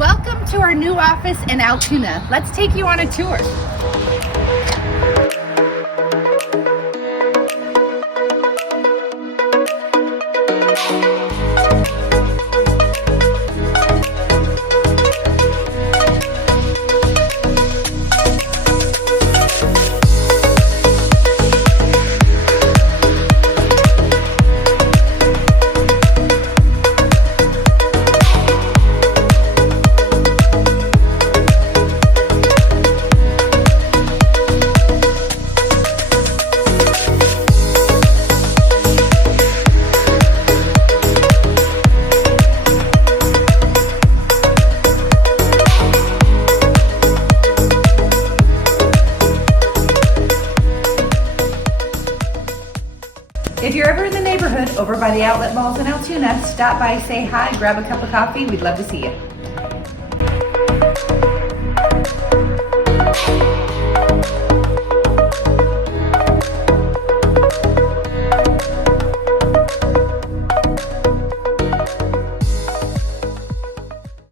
Welcome to our new office in Altoona. Let's take you on a tour. If you're ever in the neighborhood over by the outlet malls in Altoona, stop by, say hi, grab a cup of coffee. We'd love to see you.